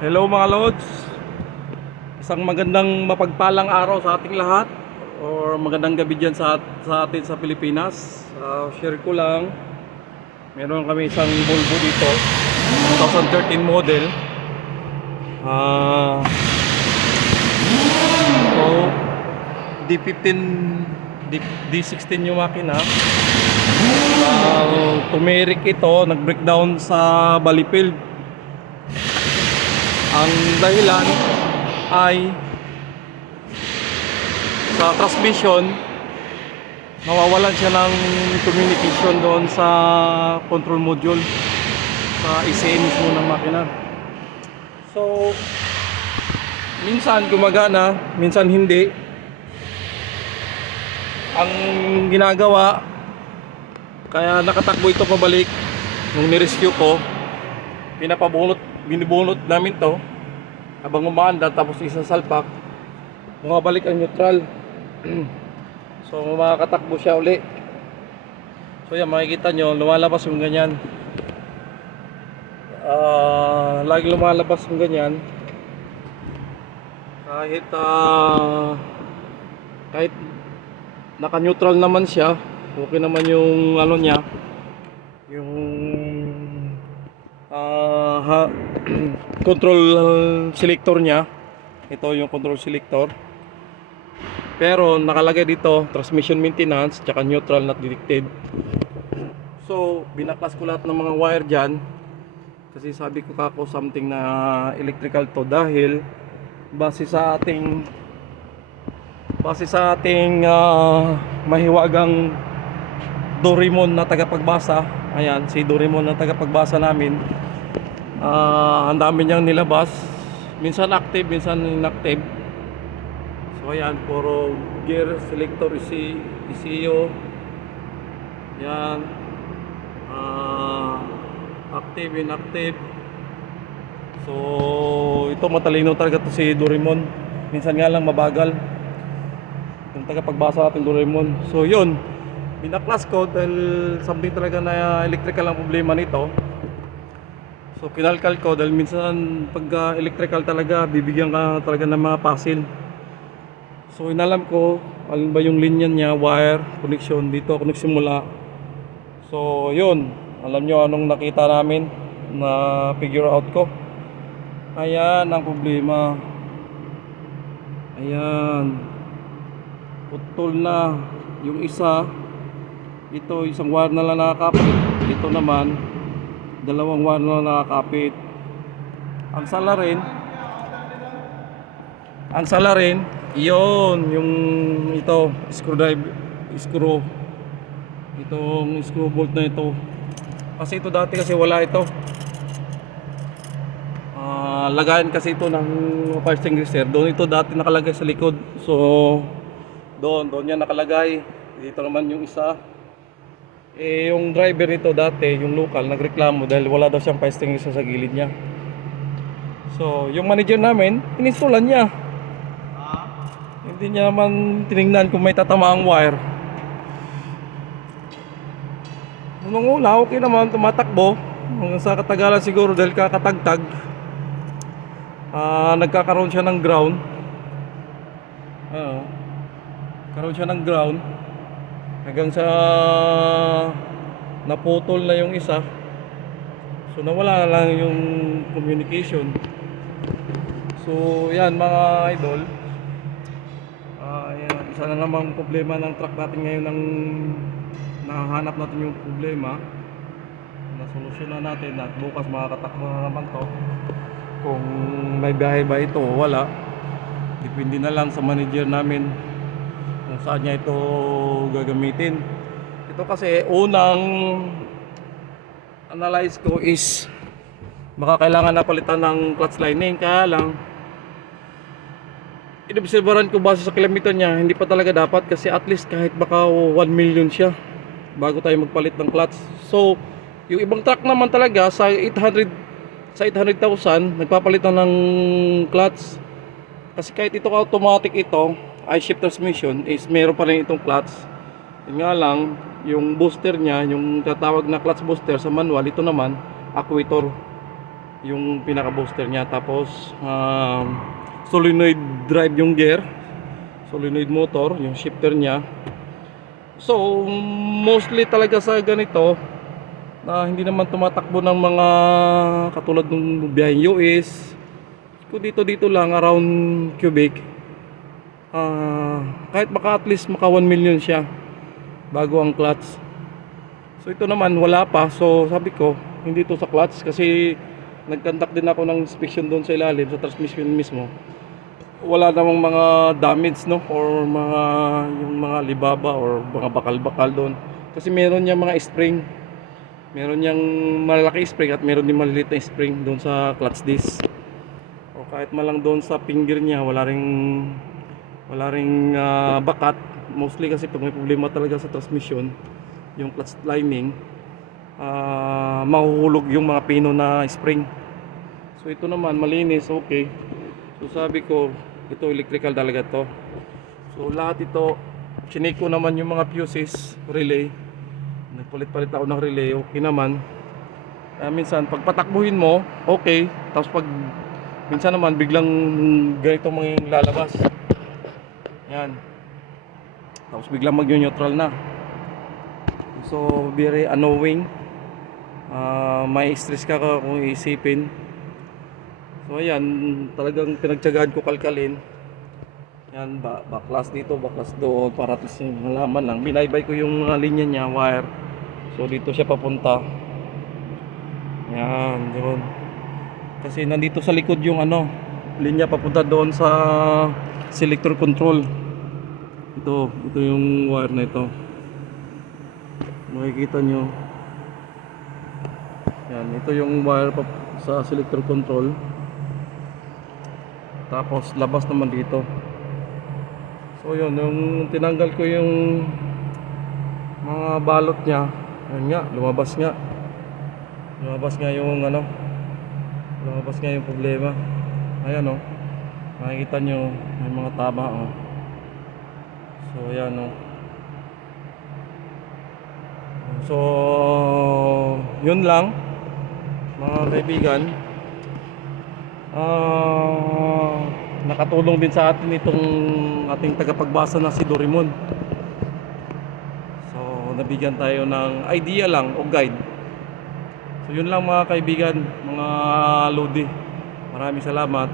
Hello mga lods. Isang magandang mapagpalang araw sa ating lahat or magandang gabi dyan sa atin sa Pilipinas. Share ko lang, meron kami isang Volvo dito 2013 model. So D15 D16 yung makina. Tumirik ito, nag-breakdown sa Balifield. Ang dahilan ay sa transmission, nawawalan siya ng communication doon sa control module sa ECU mismo ng makina. So minsan gumagana, minsan hindi. Ang ginagawa, kaya nakatakbo ito pabalik nung nirescue ko, binubunot namin to habang umaanda, tapos isasalpak, bumabalik ang neutral. So makakatakbo siya uli. So yan, makikita nyo lumalabas yung ganyan. Lagi lumalabas yung ganyan kahit naka-neutral naman siya. Okay naman yung ano niya, yung control selector niya. Ito yung control selector, pero nakalagay dito transmission maintenance tsaka neutral not detected. So binaklas ko lahat ng mga wire dyan, kasi sabi ko kako something na electrical to, dahil base sa ating mahiwagang Doraemon na tagapagbasa. Ayan, si Doraemon na tagapagbasa namin. Ang dami niyang nilabas. Minsan active, minsan inactive. So ayan, puro gear selector, ECU. Yan. Active, inactive. So ito, matalino talaga to si Doraemon. Minsan nga lang mabagal yung tagapagbasa ating Doraemon. So yun, binaklas ko dahil something talaga na electrical ang problema nito. So kinalkal ko dahil minsan pag electrical talaga, bibigyan ka talaga ng mga puzzle. So inalam ko alin ba yung linya niya, wire connection dito ako nagsimula. So yun, alam nyo anong nakita namin na figure out ko. Ayan ang problema. Ayan, putol na yung isa. Ito, isang wire na lang nakakapit. Ito naman, dalawang wire na lang nakakapit. Ang salarin, iyon, yung ito, screw. Itong screw bolt na ito. Kasi ito dati kasi wala ito. Lagayan kasi ito ng fire extinguisher. Doon ito dati nakalagay sa likod. So, doon yan nakalagay. Dito naman yung isa. Yung driver nito dati, yung local, nagreklamo dahil wala daw siyang fire extinguisher sa gilid niya. So yung manager namin, ininstalan niya. Hindi niya naman tinignan kung may tatamaang wire. Nung una, okay naman, tumatakbo. Sa katagalan siguro dahil kakatagtag, nagkakaroon siya ng ground. Karoon siya ng ground hanggang sa naputol na yung isa. So nawala na lang yung communication. So yan mga idol, yan, isa na namang problema ng truck natin ngayon. Ang nahanap natin yung problema, nasolusyonan natin at bukas makakatakbo na naman to. Kung may biyahe ba ito o wala, depende na lang sa manager namin kung saan niya ito gagamitin. Ito kasi unang analyze ko is baka kailangan na palitan ng clutch lining. Kaya lang inobserbahan ko base sa kilometer niya, hindi pa talaga dapat, kasi at least kahit baka 1 million siya bago tayo magpalit ng clutch. So yung ibang truck naman talaga sa 800,000 nagpapalitan ng clutch. Kasi kahit ito automatic, ito I-shift transmission is meron pa rin itong clutch. Yun nga lang, yung booster niya, yung tatawag na clutch booster sa manual, ito naman actuator. yung pinaka booster niya. Tapos solenoid drive yung gear, solenoid motor yung shifter niya. So mostly talaga sa ganito na hindi naman tumatakbo ng mga katulad ng biyaheng US, kung dito lang around Quebec, kahit baka at least maka 1 million siya bago ang clutch. So ito naman wala pa, so sabi ko hindi to sa clutch kasi nagkandak din ako ng inspection doon sa ilalim sa transmission mismo. Wala namang mga damage, no, or mga yung mga libaba or mga bakal-bakal doon kasi meron niya mga spring, meron niyang malaki spring at meron din maliliit na spring doon sa clutch disc, o kahit malang doon sa finger niya wala ring bakat. Mostly kasi pag may problema talaga sa transmission yung clutch lining, mahuhulog yung mga pino na spring. So ito naman malinis, okay. So sabi ko ito electrical talaga to. So lahat ito chinik ko naman yung mga fuses, relay. Nagpalit-palit ako ng relay, okay naman. Minsan pag patakbuhin mo, okay. Tapos pag minsan naman biglang ganito mga lalabas. Yan. Tapos biglang mag-neutral na. So very annoying. May stress ka kung iisipin. So ayan, talagang pinagtiyagaan ko kalkalin. Yan, baklas dito, baklas doon para at least malaman lang. Binaybay ko yung mga linya niya, wire. So dito siya papunta. Yan, yun. Kasi nandito sa likod yung linya papunta doon sa selector control. Ito yung wire na ito. Makikita nyo. Yan, ito yung wire sa selector control. Tapos labas naman dito. So yun, yung tinanggal ko yung mga balot niya, yun nga, lumabas nga yung lumabas nga yung problema. Ayan, makikita nyo may mga tama, so ayan, so yun lang mga kaibigan. Nakatulong din sa atin itong ating tagapagbasa na si Doraemon. So nabigyan tayo ng idea lang o guide. So yun lang mga kaibigan, mga lodi. Maraming salamat.